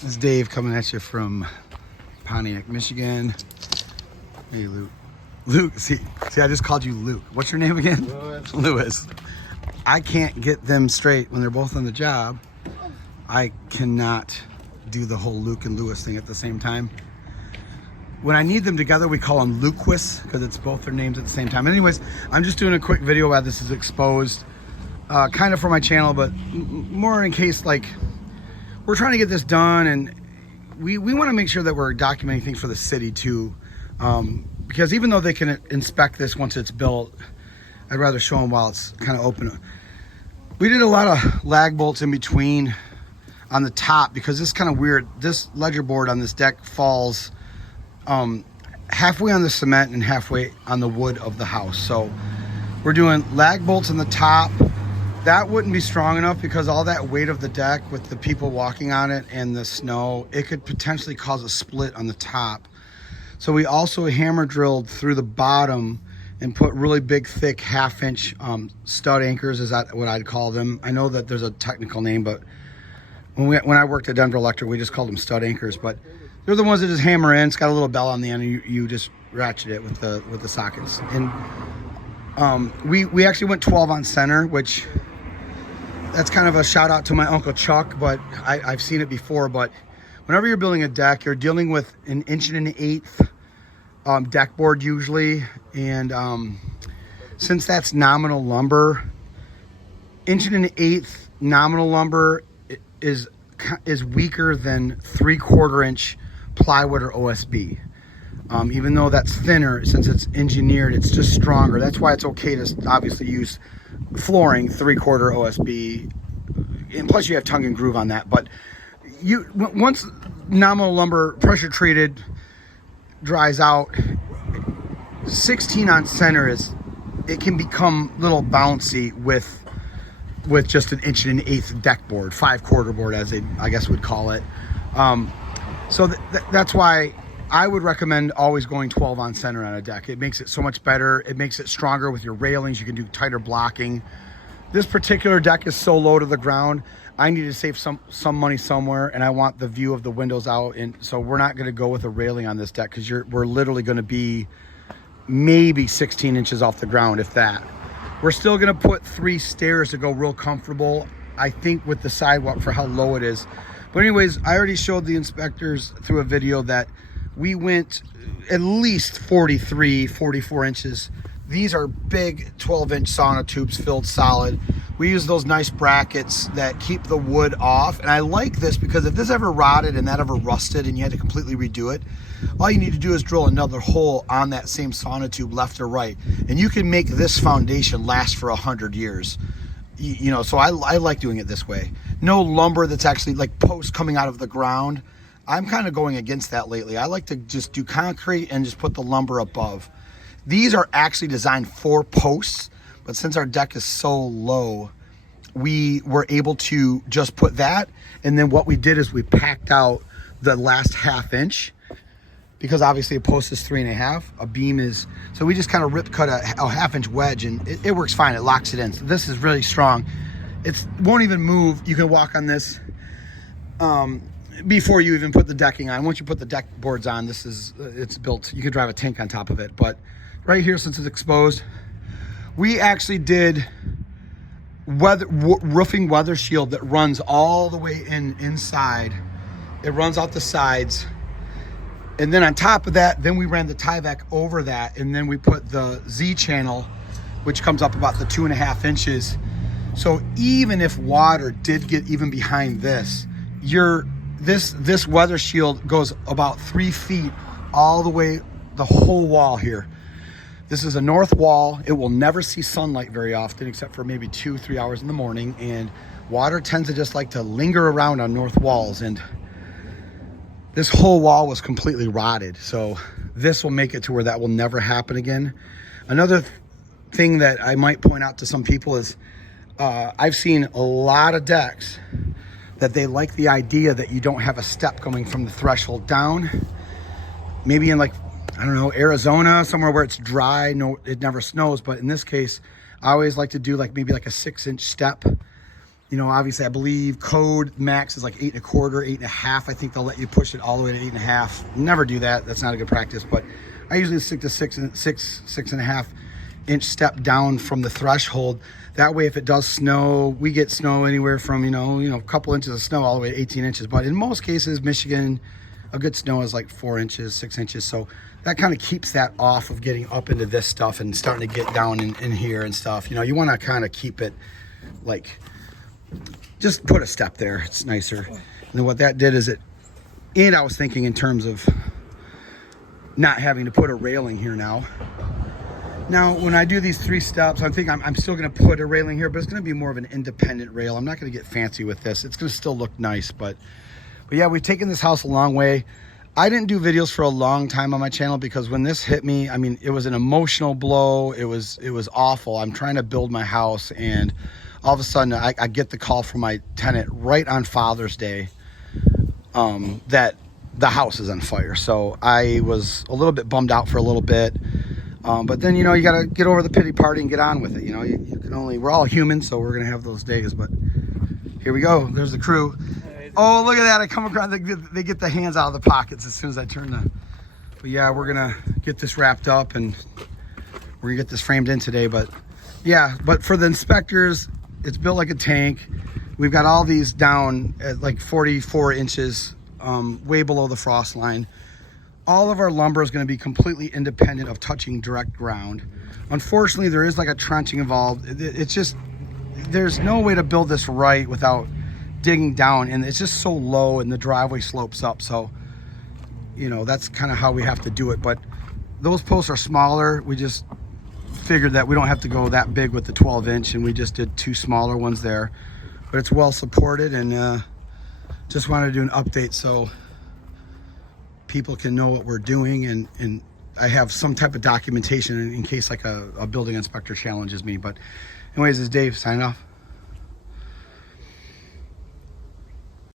This is Dave coming at you from Pontiac, Michigan. Hey, Luke. Luke, see, I just called you Luke. What's your name again? Lewis. Lewis. I can't get them straight when they're both on the job. I cannot do the whole Luke and Lewis thing at the same time. When I need them together, we call them Luquis because it's both their names at the same time. Anyways, I'm just doing a quick video while this is exposed, kind of for my channel, but more in case like we're trying to get this done, and we want to make sure that we're documenting things for the city too, because even though they can inspect this once it's built, I'd rather show them while it's kind of open. We did a lot of lag bolts in between on the top because this is kind of weird. This ledger board on this deck falls halfway on the cement and halfway on the wood of the house. So we're doing lag bolts in the top. That wouldn't be strong enough because all that weight of the deck with the people walking on it and the snow, it could potentially cause a split on the top. So we also hammer drilled through the bottom and put really big, thick, half-inch stud anchors, is that what I'd call them? I know that there's a technical name, but when I worked at Denver Electric, we just called them stud anchors. But they're the ones that just hammer in. It's got a little bell on the end, and you just ratchet it with the sockets. And we actually went 12 on center, which that's kind of a shout out to my Uncle Chuck, but I've seen it before. But whenever you're building a deck, you're dealing with an 1 1/8 deck board usually, and since that's nominal lumber, 1 1/8 nominal lumber is weaker than 3/4 inch plywood or OSB. Even though that's thinner, since it's engineered, it's just stronger. That's why it's okay to obviously use flooring 3/4 OSB, and plus you have tongue and groove on that. But once nominal lumber pressure treated dries out, 16 on center it can become a little bouncy with just an 1 1/8 deck board, 5/4 board as they I guess would call it. So that's why I would recommend always going 12 on center on a deck. It makes it so much better. It makes it stronger with your railings. You can do tighter blocking. This particular deck is so low to the ground, I need to save some money somewhere, and I want the view of the windows out. And so we're not going to go with a railing on this deck because we're literally going to be maybe 16 inches off the ground, if that. We're still going to put 3 stairs to go real comfortable, I think, with the sidewalk for how low it is. But anyways, I already showed the inspectors through a video that we went at least 43, 44 inches. These are big 12-inch sauna tubes filled solid. We use those nice brackets that keep the wood off. And I like this because if this ever rotted and that ever rusted and you had to completely redo it, all you need to do is drill another hole on that same sauna tube, left or right. And you can make this foundation last for 100 years. You know, so I like doing it this way. No lumber that's actually like posts coming out of the ground. I'm kind of going against that lately. I like to just do concrete and just put the lumber above. These are actually designed for posts, but since our deck is so low, we were able to just put that. And then what we did is we packed out the last 1/2 inch, because obviously a post is 3.5, a beam is, so we just kind of cut a 1/2 inch wedge, and it works fine. It locks it in. So this is really strong. It won't even move. You can walk on this before you even put the decking on. Once you put the deck boards on, it's built. You could drive a tank on top of it. But right here, since it's exposed, we actually did roofing weather shield that runs all the way inside. It runs out the sides. And then on top of that, then we ran the Tyvek over that, and then we put the Z channel, which comes up about the 2.5 inches. So even if water did get even behind this, this weather shield goes about 3 feet all the way, the whole wall here. This is a north wall. It will never see sunlight very often, except for maybe 2-3 hours in the morning. And water tends to just like to linger around on north walls. And this whole wall was completely rotted. So this will make it to where that will never happen again. Another thing that I might point out to some people is I've seen a lot of decks that they like the idea that you don't have a step coming from the threshold down. Maybe in like, I don't know, Arizona, somewhere where it's dry, no, it never snows. But in this case, I always like to do like maybe like a 6-inch step You know, obviously I believe code max is like 8.25, 8.5. I think they'll let you push it all the way to 8.5. Never do that. That's not a good practice, but I usually stick to 6.5 inch step down from the threshold. That way, if it does snow, we get snow anywhere from, you know, a couple inches of snow all the way to 18 inches. But in most cases, Michigan, a good snow is like 4 inches, 6 inches. So that kind of keeps that off of getting up into this stuff and starting to get down in here and stuff. You know, you want to kind of keep it like, just put a step there. It's nicer. And then what that did is and I was thinking in terms of not having to put a railing here now. Now, when I do these 3 steps, I think I'm still going to put a railing here, but it's going to be more of an independent rail. I'm not going to get fancy with this. It's going to still look nice, but yeah, we've taken this house a long way. I didn't do videos for a long time on my channel because when this hit me, I mean, it was an emotional blow. It was awful. I'm trying to build my house, and all of a sudden I get the call from my tenant right on Father's Day that the house is on fire. So I was a little bit bummed out for a little bit. But then, you know, you got to get over the pity party and get on with it. You know, you can only, we're all human, so we're going to have those days. But here we go. There's the crew. Oh, look at that. I come across, they get the hands out of the pockets as soon as I turn the, but yeah, we're going to get this wrapped up and we're going to get this framed in today. But yeah, but for the inspectors, it's built like a tank. We've got all these down at like 44 inches, way below the frost line. All of our lumber is going to be completely independent of touching direct ground. Unfortunately, there is like a trenching involved. It's just, there's no way to build this right without digging down, and it's just so low and the driveway slopes up. So, you know, that's kind of how we have to do it. But those posts are smaller. We just figured that we don't have to go that big with the 12 inch, and we just did 2 smaller ones there. But it's well supported, and just wanted to do an update so people can know what we're doing, and I have some type of documentation in case like a building inspector challenges me. But anyways, this is Dave signing off.